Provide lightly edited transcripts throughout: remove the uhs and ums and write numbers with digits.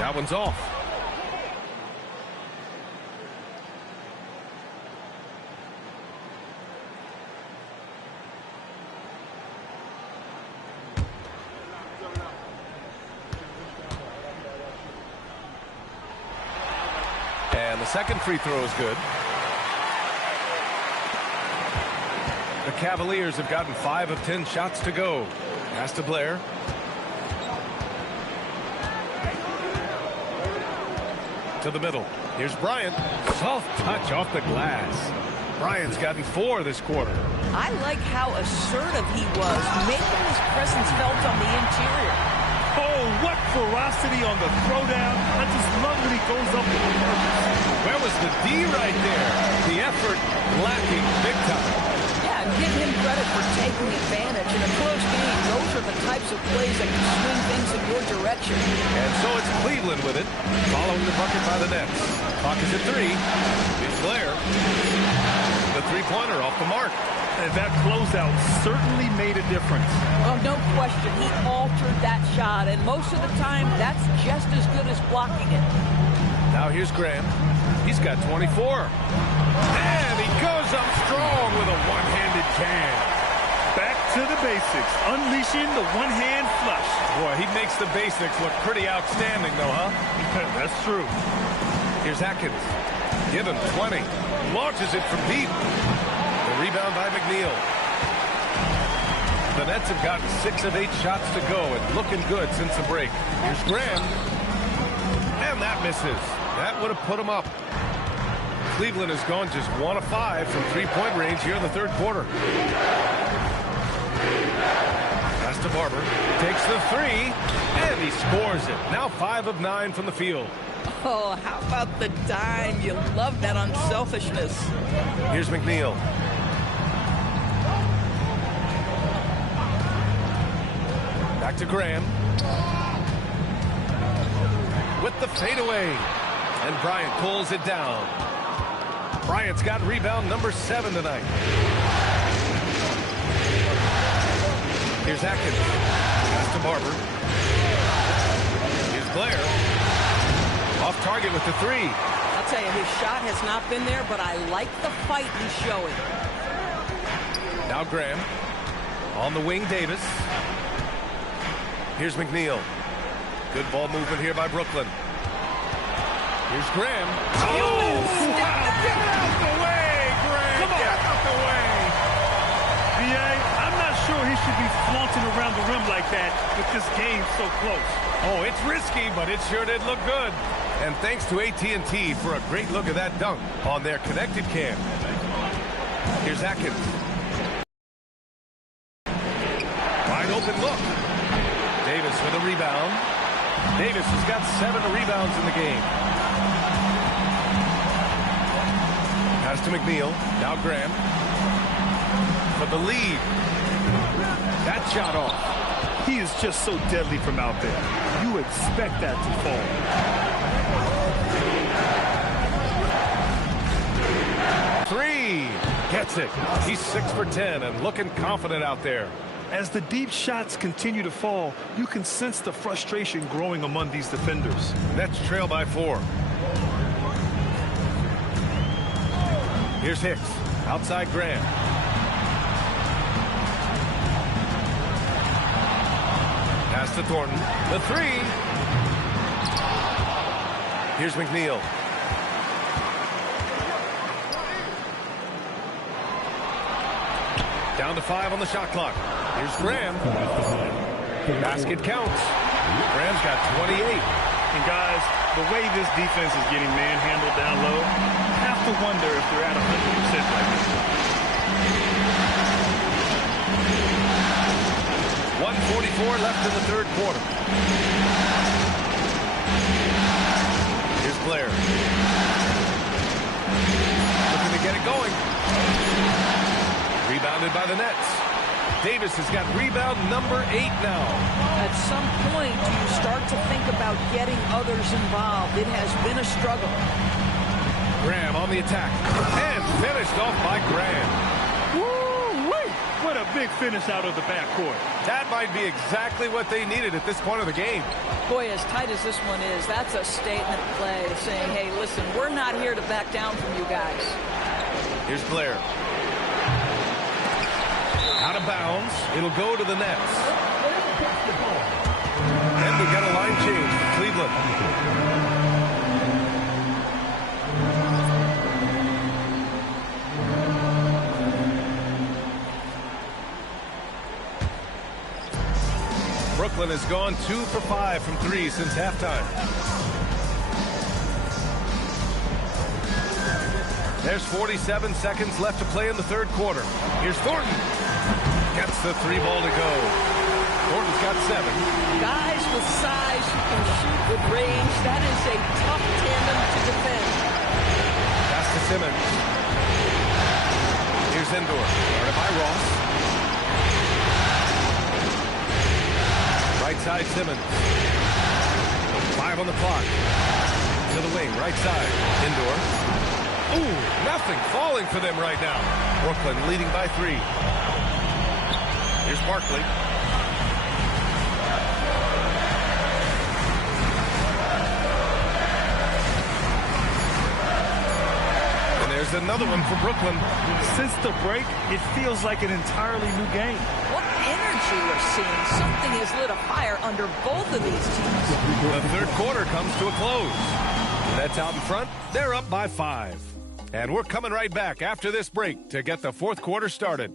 That one's off. And the second free throw is good. The Cavaliers have gotten 5 of 10 shots to go. Pass to Blair. To the middle. Here's Bryant. Soft touch off the glass. Bryant's gotten 4 this quarter. I like how assertive he was, making his presence felt on the interior. Oh, what ferocity on the throwdown. I just love when he goes up with the purpose. Where was the D right there? The effort lacking big time. Yeah, give him credit for taking advantage in a close game. Those are the types of plays that can swing things in your direction. And so it's Cleveland with it, following the bucket by the Nets. Clock is at 3. Here's Blair. The three-pointer off the mark. And that closeout certainly made a difference. Oh, no question. He altered that shot, and most of the time, that's just as good as blocking it. Now here's Graham. He's got 24. And he goes up strong with a one-handed can. Back to the basics, unleashing the one-hand flush. Boy, he makes the basics look pretty outstanding, though, huh? That's true. Here's Atkins. Give him 20. Launches it from deep. The rebound by McNeil. The Nets have gotten 6 of 8 shots to go and looking good since the break. Here's Graham. And that misses. That would have put him up. Cleveland has gone just 1 of 5 from three-point range here in the third quarter. Pass to Barber. Takes the 3. And he scores it. Now 5 of 9 from the field. Oh, how about the dime? You love that unselfishness. Here's McNeil. Back to Graham. With the fadeaway. And Bryant pulls it down. Bryant's got rebound number 7 tonight. Here's Atkins. Pass to Barber. Here's Blair. Off target with the 3. I'll tell you, his shot has not been there, but I like the fight he's showing. Now Graham. On the wing, Davis. Here's McNeil. Good ball movement here by Brooklyn. Here's Graham. Oh, wow. Get out the way, Graham. Come on. Get out the way. B.A., I'm not sure he should be flaunting around the rim like that with this game so close. Oh, it's risky, but it sure did look good. And thanks to AT&T for a great look at that dunk on their connected cam. Here's Atkins. Wide open look. Davis with a rebound. Davis has got 7 rebounds in the game. Pass to McNeil. Now Graham. For the lead. That shot off. He is just so deadly from out there. You expect that to fall. 3. Gets it. He's 6 for 10 and looking confident out there. As the deep shots continue to fall, you can sense the frustration growing among these defenders. Nets trail by 4. Here's Hicks. Outside Graham. Pass to Thornton. The 3. Here's McNeil. Down to 5 on the shot clock. Here's Graham. Basket counts. Graham's got 28. And guys, the way this defense is getting manhandled down low, I have to wonder if they're at 100% right now. 1:44 left in the third quarter. Here's Blair. Looking to get it going. Rebounded by the Nets. Davis has got rebound number 8 now. At some point, you start to think about getting others involved. It has been a struggle. Graham on the attack. And finished off by Graham. Woo-wee! What a big finish out of the backcourt. That might be exactly what they needed at this point of the game. Boy, as tight as this one is, that's a statement play saying, hey, listen, we're not here to back down from you guys. Here's Blair. Out of bounds. It'll go to the Nets. And we got a line change for Cleveland. Brooklyn has gone 2 for 5 from 3 since halftime. There's 47 seconds left to play in the third quarter. Here's Thornton. Gets the 3-ball to go. Thornton's got 7. Guys with size who can shoot with range, that is a tough tandem to defend. Pass to Simmons. Here's Endor. Guarded by Ross. Right side, Simmons. 5 on the clock. To the wing, right side. Endor. Ooh, nothing falling for them right now. Brooklyn leading by 3. Here's Barkley. And there's another one for Brooklyn. Since the break, it feels like an entirely new game. What energy we're seeing. Something has lit a fire under both of these teams. The third quarter comes to a close. That's out in front. They're up by 5. And we're coming right back after this break to get the fourth quarter started.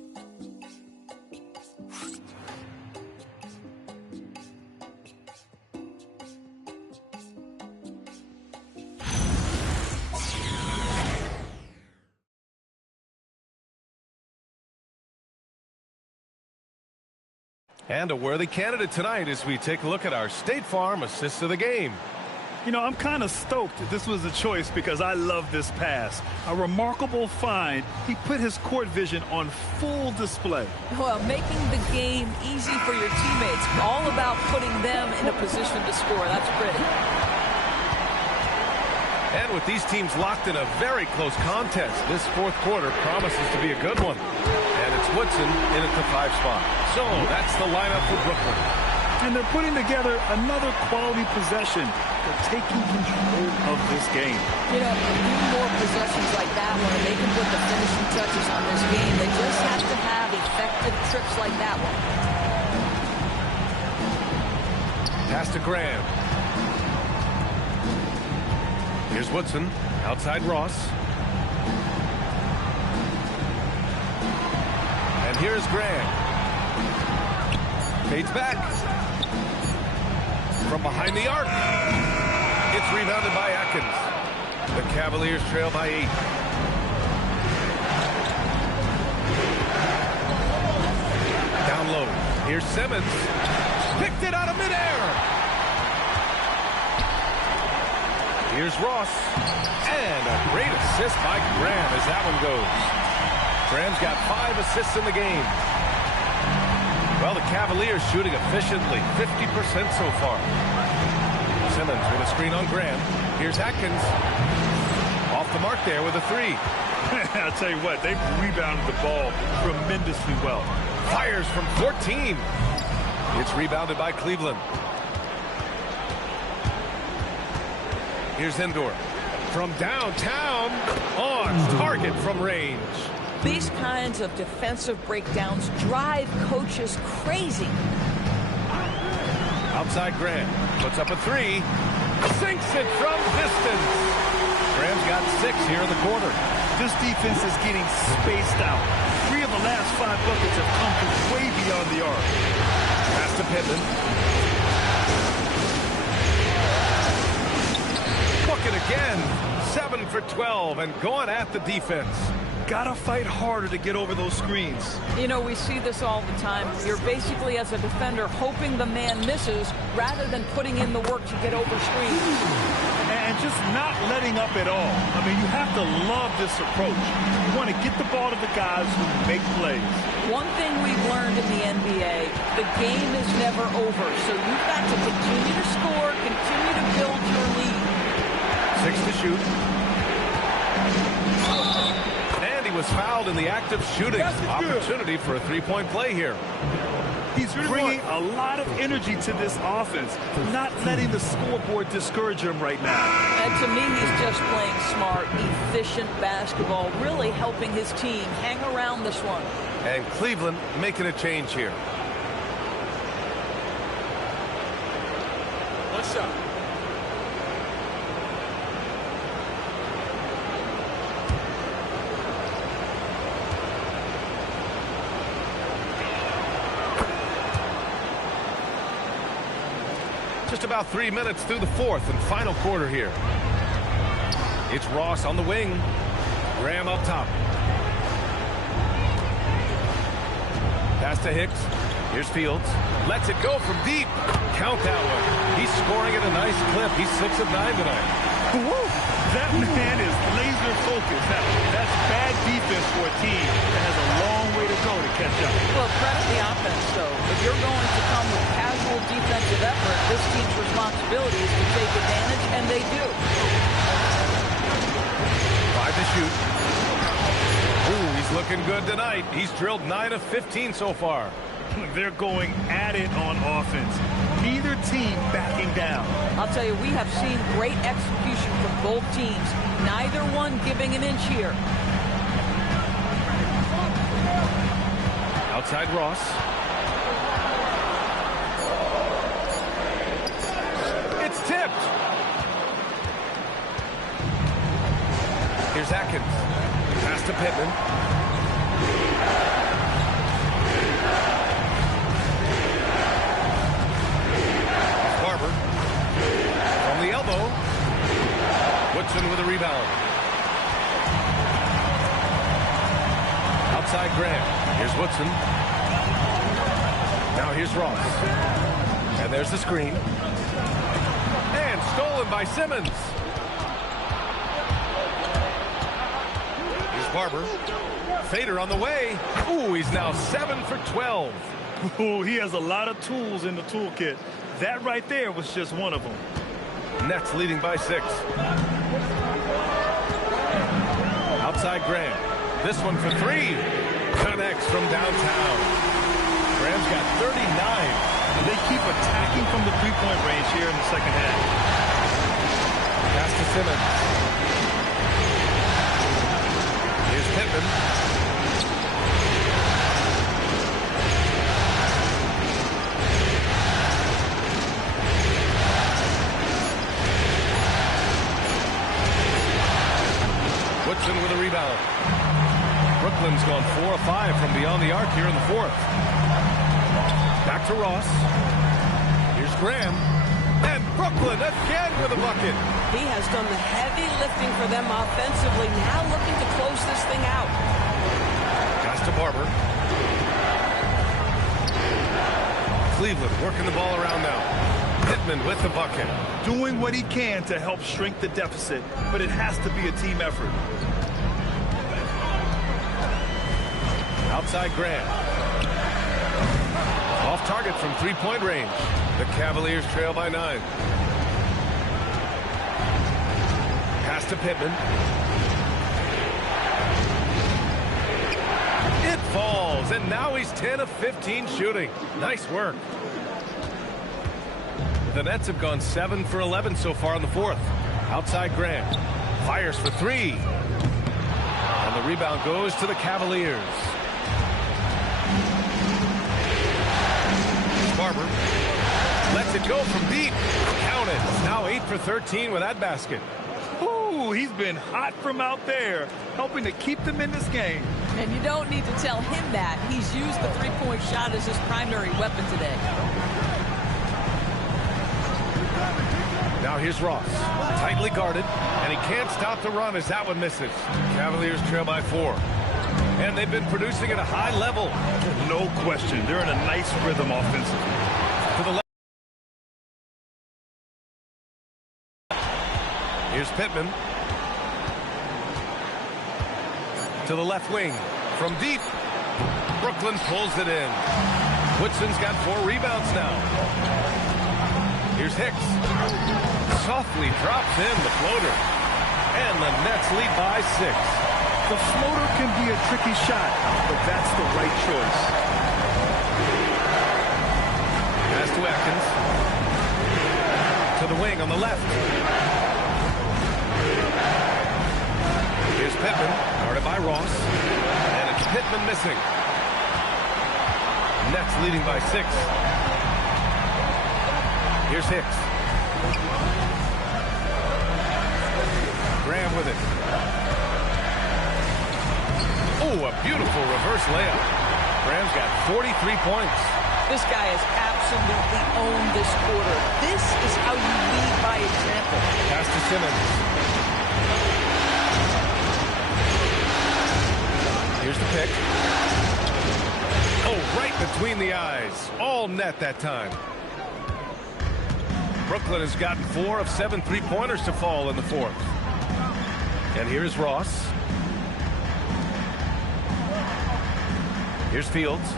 And a worthy candidate tonight as we take a look at our State Farm assist of the game. You know, I'm kind of stoked that this was a choice because I love this pass. A remarkable find. He put his court vision on full display. Well, making the game easy for your teammates. All about putting them in a position to score. That's pretty. And with these teams locked in a very close contest, this fourth quarter promises to be a good one. And it's Woodson in at the 5 spot. So that's the lineup for Brooklyn. And they're putting together another quality possession. They're taking control of this game. You know, a few more possessions like that one, and they can put the finishing touches on this game. They just have to have effective trips like that one. Pass to Graham. Here's Woodson. Outside Ross. And here's Graham. Fades back. From behind the arc. It's rebounded by Atkins. The Cavaliers trail by 8. Down low. Here's Simmons. Picked it out of midair. Here's Ross. And a great assist by Graham as that one goes. Graham's got 5 assists in the game. Well, the Cavaliers shooting efficiently, 50% so far. Simmons with a screen on Graham. Here's Atkins. Off the mark there with a 3. I'll tell you what, they've rebounded the ball tremendously well. Fires from 14. It's rebounded by Cleveland. Here's Endor. From downtown, on target from range. These kinds of defensive breakdowns drive coaches crazy. Outside Graham. Puts up a 3. Sinks it from distance. Graham's got 6 here in the quarter. This defense is getting spaced out. 3 of the last 5 buckets have come from way beyond the arc. Pass to Pittman. Look it again. 7 for 12 and going at the defense. Gotta fight harder to get over those screens. You know, we see this all the time. You're basically, as a defender, hoping the man misses rather than putting in the work to get over screens. And just not letting up at all. I mean, you have to love this approach. You want to get the ball to the guys who make plays. One thing we've learned in the NBA, the game is never over. So you've got to continue to score, continue to build your lead. 6 to shoot. was fouled in the act of shooting. Opportunity for a three-point play here. He's bringing a lot of energy to this offense, not letting the scoreboard discourage him right now. And to me, he's just playing smart, efficient basketball, really helping his team hang around this one. And Cleveland making a change here. What's up? Just about 3 minutes through the fourth and final quarter here. It's Ross on the wing. Graham up top. Pass to Hicks. Here's Fields. Lets it go from deep. Count that one. He's scoring at a nice clip. He's 6 of 9 tonight. Woo! That man is laser focused. Now, that's bad defense for a team that has a long way to go to catch up. Well, credit the offense, though. If you're going to come with casual defensive effort, this team's responsibility is to take advantage, and they do. 5 to shoot. Ooh, he's looking good tonight. He's drilled 9 of 15 so far. They're going at it on offense. Neither team backing down. I'll tell you, we have seen great execution from both teams. Neither one giving an inch here. Outside Ross. It's tipped. Here's Atkins. Pass to Pittman. Barber. From the elbow. Woodson with a rebound. Outside Graham. Here's Woodson. Now here's Ross. And there's the screen. And stolen by Simmons. Here's Barber. Fader on the way. Ooh, he's now 7 for 12. Ooh, he has a lot of tools in the toolkit. That right there was just one of them. Nets leading by 6. Outside Graham. This one for 3. Connects from downtown. Graham's got 39. They keep attacking from the three-point range here in the second half. Pass to Simmons. Here's Pittman. Woodson with a rebound. Brooklyn's gone 4 of 5 from beyond the arc here in the fourth. Back to Ross. Here's Graham. And Brooklyn again with a bucket. He has done the heavy lifting for them offensively, now looking to close this thing out. Pass to Barber. Cleveland working the ball around now. Pittman with the bucket. Doing what he can to help shrink the deficit, but it has to be a team effort. Outside Graham. Off target from three-point range. The Cavaliers trail by 9. Pass to Pittman. It falls, and now he's 10 of 15 shooting. Nice work. The Nets have gone 7 for 11 so far in the fourth. Outside Graham. Fires for 3. And the rebound goes to the Cavaliers. Barber lets it go from deep. Count it. Now 8 for 13 with that basket. Ooh, he's been hot from out there, helping to keep them in this game. And you don't need to tell him that. He's used the three-point shot as his primary weapon today. Now here's Ross. Tightly guarded, and he can't stop the run as that one misses. Cavaliers trail by 4. And they've been producing at a high level. No question. They're in a nice rhythm offensively. To the left. Here's Pittman. To the left wing. From deep. Brooklyn pulls it in. Woodson's got 4 rebounds now. Here's Hicks. Softly drops in the floater. And the Nets lead by 6. The floater can be a tricky shot, but that's the right choice. Pass to Atkins. To the wing on the left. Here's Pittman, guarded by Ross. And it's Pittman missing. Nets leading by 6. Here's Hicks. Graham with it. Oh, a beautiful reverse layup. Graham's got 43 points. This guy has absolutely owned this quarter. This is how you lead by example. Pass to Simmons. Here's the pick. Oh, right between the eyes. All net that time. Brooklyn has gotten 4 of 7 3-pointers to fall in the 4th. And here's Ross. Here's Fields.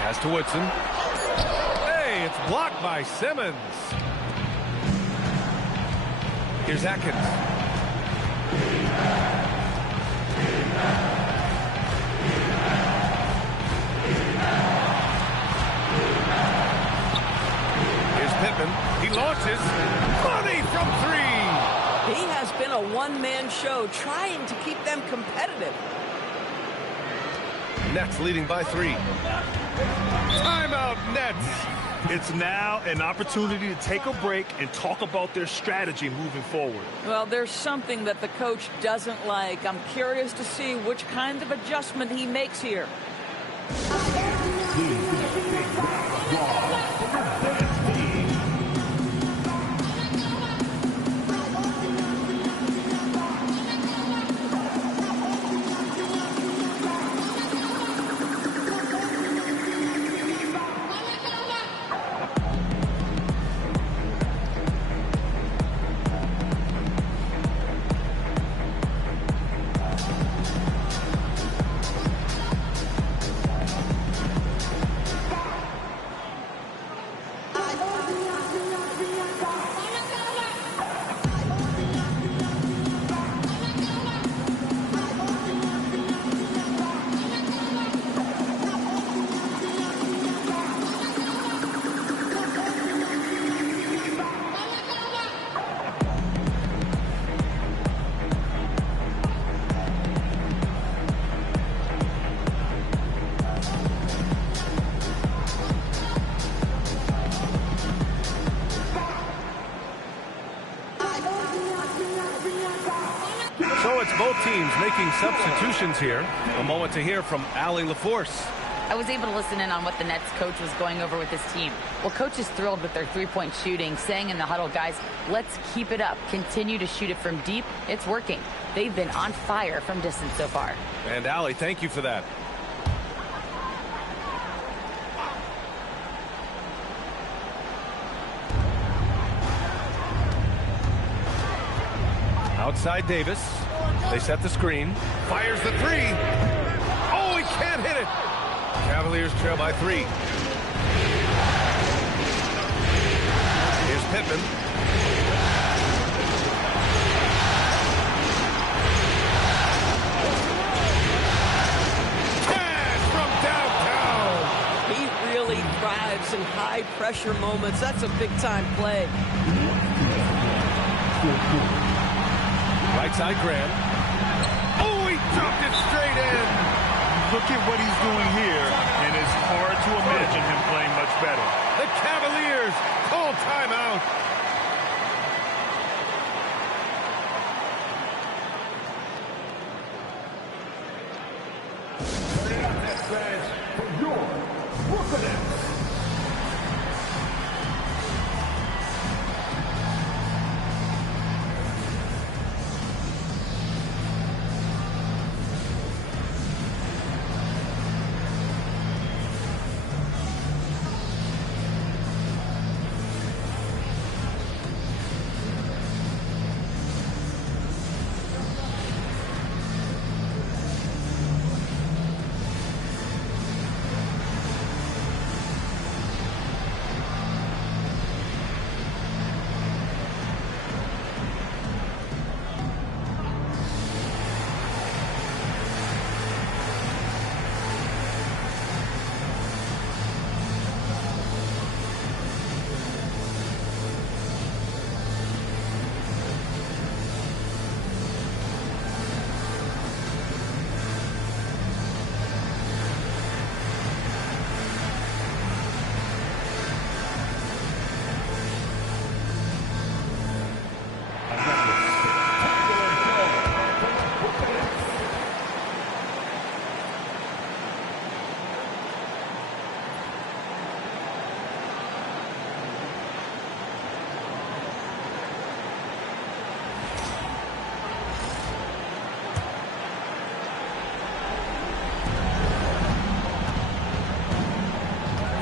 Pass to Woodson. Hey, it's blocked by Simmons. Here's Atkins. Here's Pittman. He launches. Money from 3. He has been a one-man show trying to keep them competitive. Nets leading by 3. Timeout, Nets. It's now an opportunity to take a break and talk about their strategy moving forward. Well, there's something that the coach doesn't like. I'm curious to see which kind of adjustment he makes here. So it's both teams making substitutions here. A moment to hear from Allie LaForce. I was able to listen in on what the Nets coach was going over with his team. Well, coach is thrilled with their three-point shooting, saying in the huddle, guys, let's keep it up. Continue to shoot it from deep. It's working. They've been on fire from distance so far. And Allie, thank you for that. Outside Davis. They set the screen. Fires the 3. Oh, he can't hit it. Cavaliers trail by 3. Here's Pittman. Cash from downtown. He really thrives in high-pressure moments. That's a big-time play. Right side, Graham. Oh, he dropped it straight in. Look at what he's doing here, and it's hard to imagine him playing much better. The Cavaliers call timeout.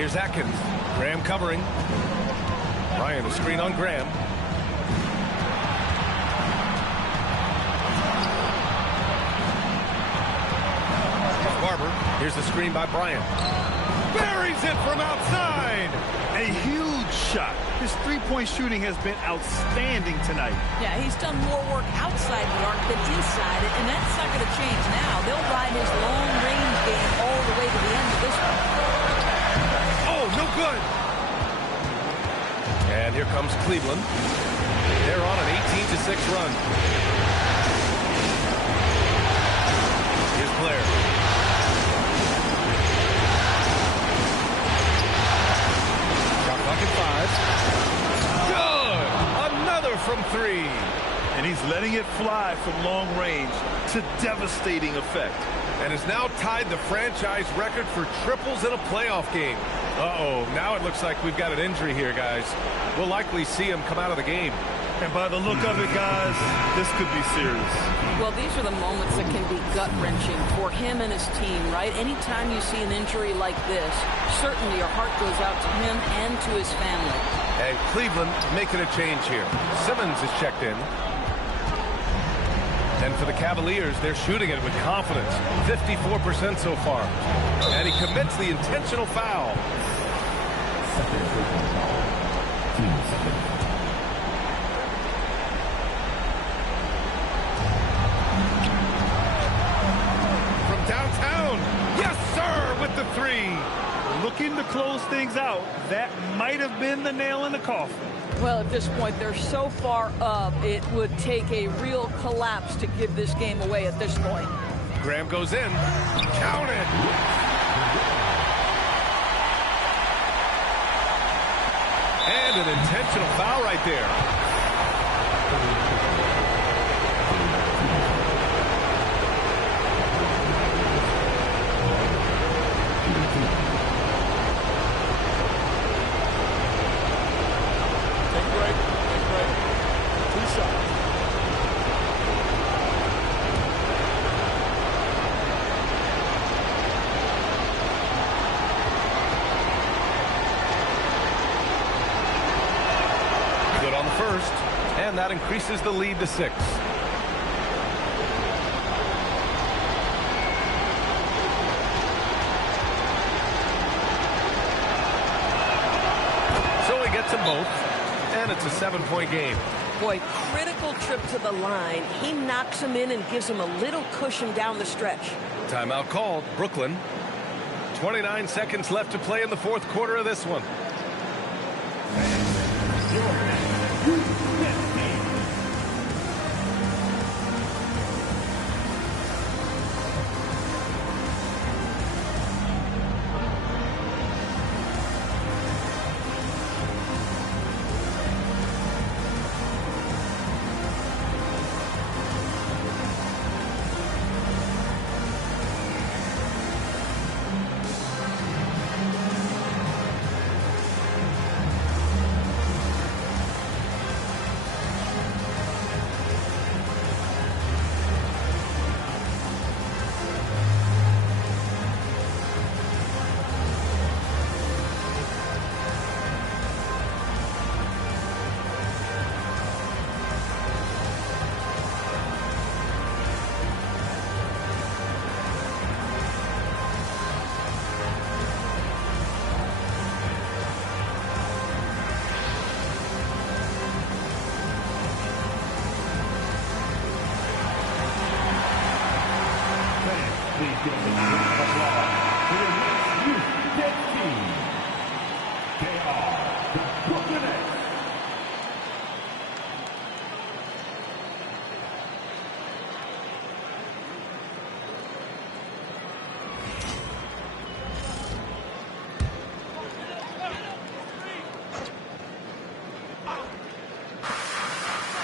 Here's Atkins. Graham covering. Ryan, a screen on Graham. Barber. Here's the screen by Bryant. Buries it from outside. A huge shot. His three-point shooting has been outstanding tonight. Yeah, he's done more work outside the arc than inside it, and that's not going to change now. They'll ride his long-range game all the way to the end of this one. Oh, no good. And here comes Cleveland. They're on an 18-6 run. Here's Blair. Bucket 5. Good! Another from 3. And he's letting it fly from long range to devastating effect. And has now tied the franchise record for triples in a playoff game. Uh-oh, now it looks like we've got an injury here, guys. We'll likely see him come out of the game. And by the look of it, guys, this could be serious. Well, these are the moments that can be gut-wrenching for him and his team, right? Anytime you see an injury like this, certainly your heart goes out to him and to his family. And Cleveland making a change here. Simmons is checked in. And for the Cavaliers, they're shooting it with confidence. 54% so far. And he commits the intentional foul. Downtown. Yes, sir, with the 3. Looking to close things out. That might have been the nail in the coffin. Well, at this point, they're so far up, it would take a real collapse to give this game away at this point. Graham goes in. Count it. And an intentional foul right there. First, and that increases the lead to 6. So he gets them both, and it's a 7-point game. Boy, critical trip to the line. He knocks him in and gives him a little cushion down the stretch. Timeout called. Brooklyn. 29 seconds left to play in the fourth quarter of this one.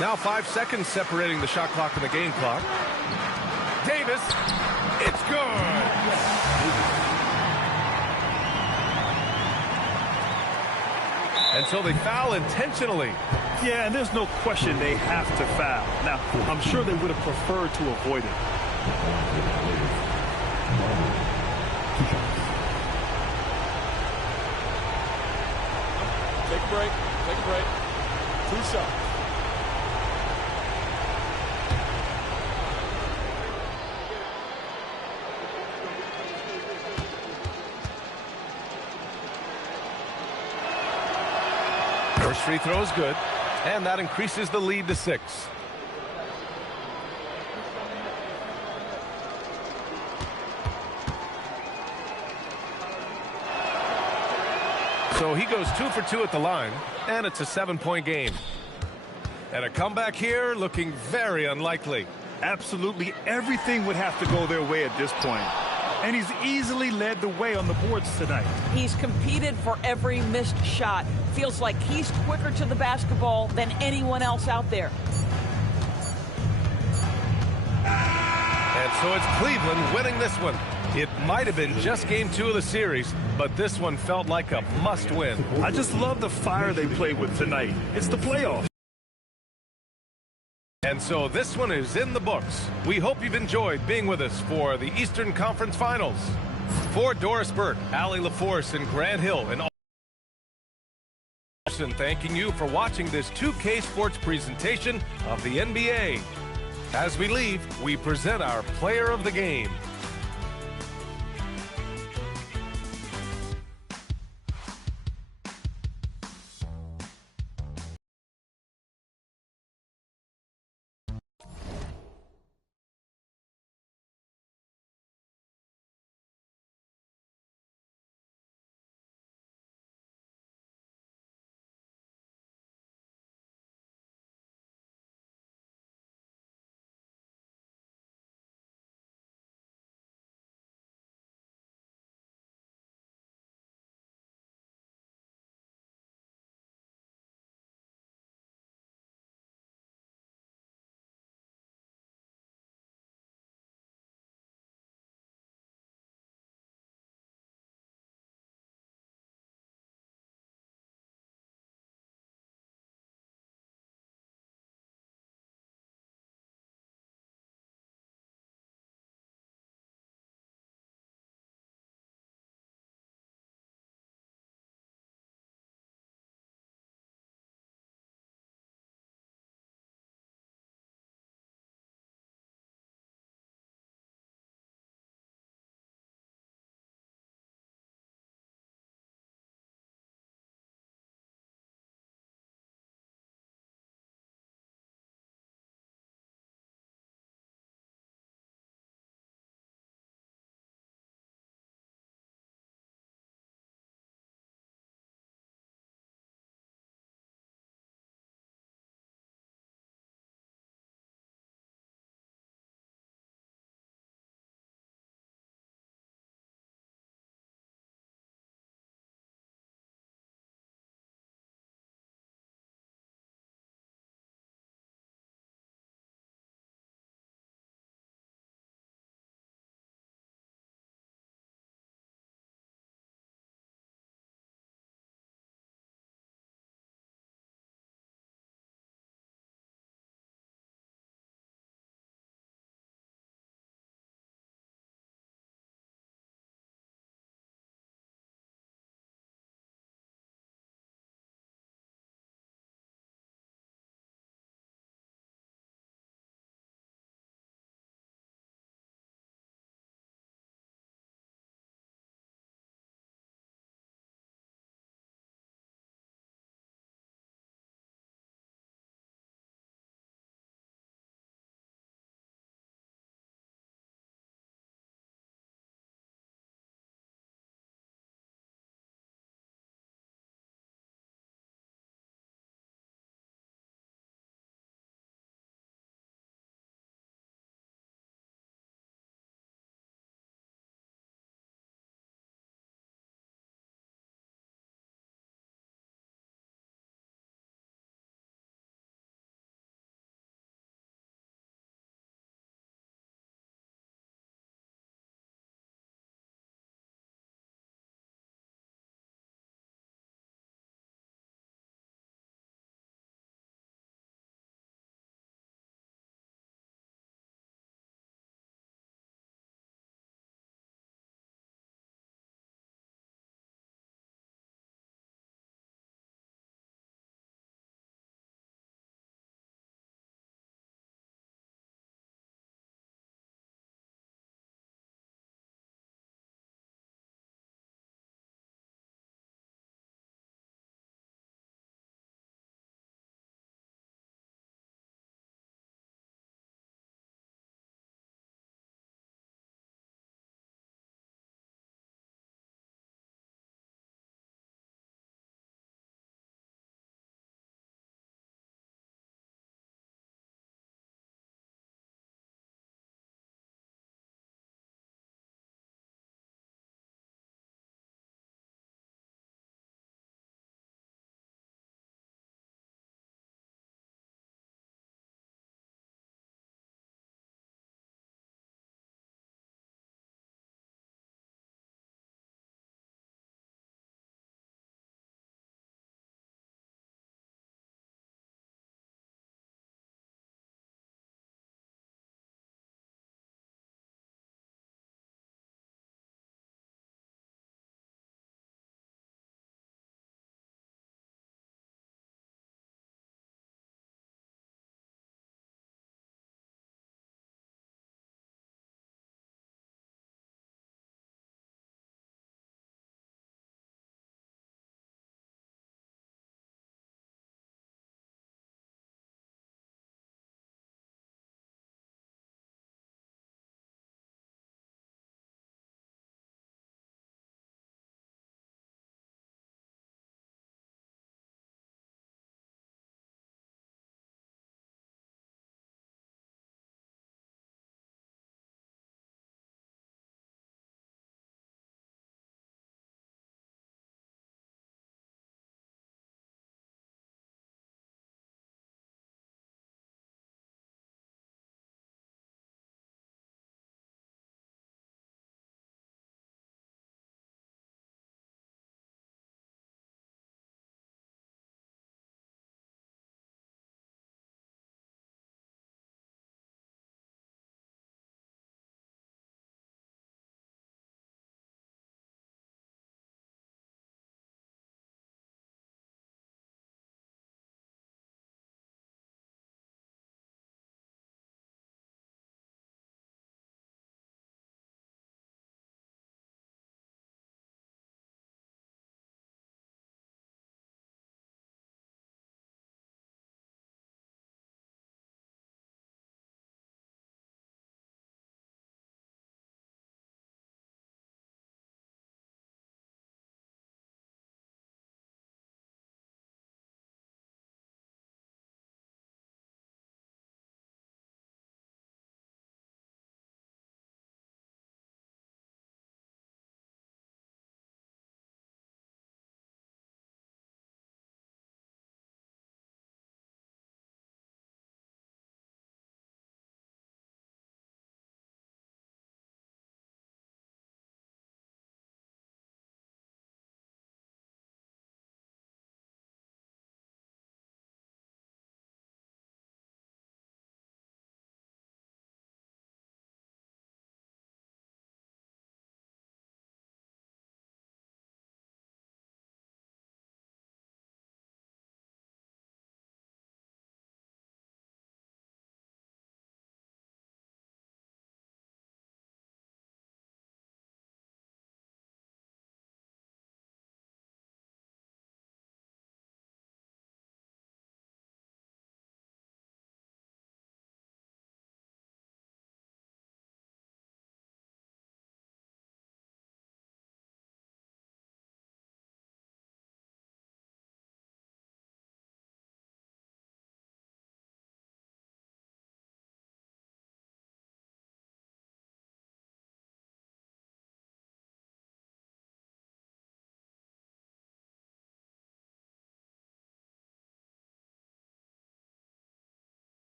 Now 5 seconds separating the shot clock and the game clock. Davis, it's good. And so they foul intentionally. Yeah, and there's no question they have to foul. Now, I'm sure they would have preferred to avoid it. break. Take a break. 2 shots. First free throw is good, and that increases the lead to 6. So he goes 2 for 2 at the line, and it's a 7-point game. And a comeback here looking very unlikely. Absolutely everything would have to go their way at this point. And he's easily led the way on the boards tonight. He's competed for every missed shot. Feels like he's quicker to the basketball than anyone else out there. And so it's Cleveland winning this one. It might have been just game 2 of the series, but this one felt like a must-win. I just love the fire they played with tonight. It's the playoffs. And so this one is in the books. We hope you've enjoyed being with us for the Eastern Conference Finals. For Doris Burke, Allie LaForce, and Grant Hill, and thanking you for watching this 2K Sports presentation of the NBA. As we leave, we present our player of the game.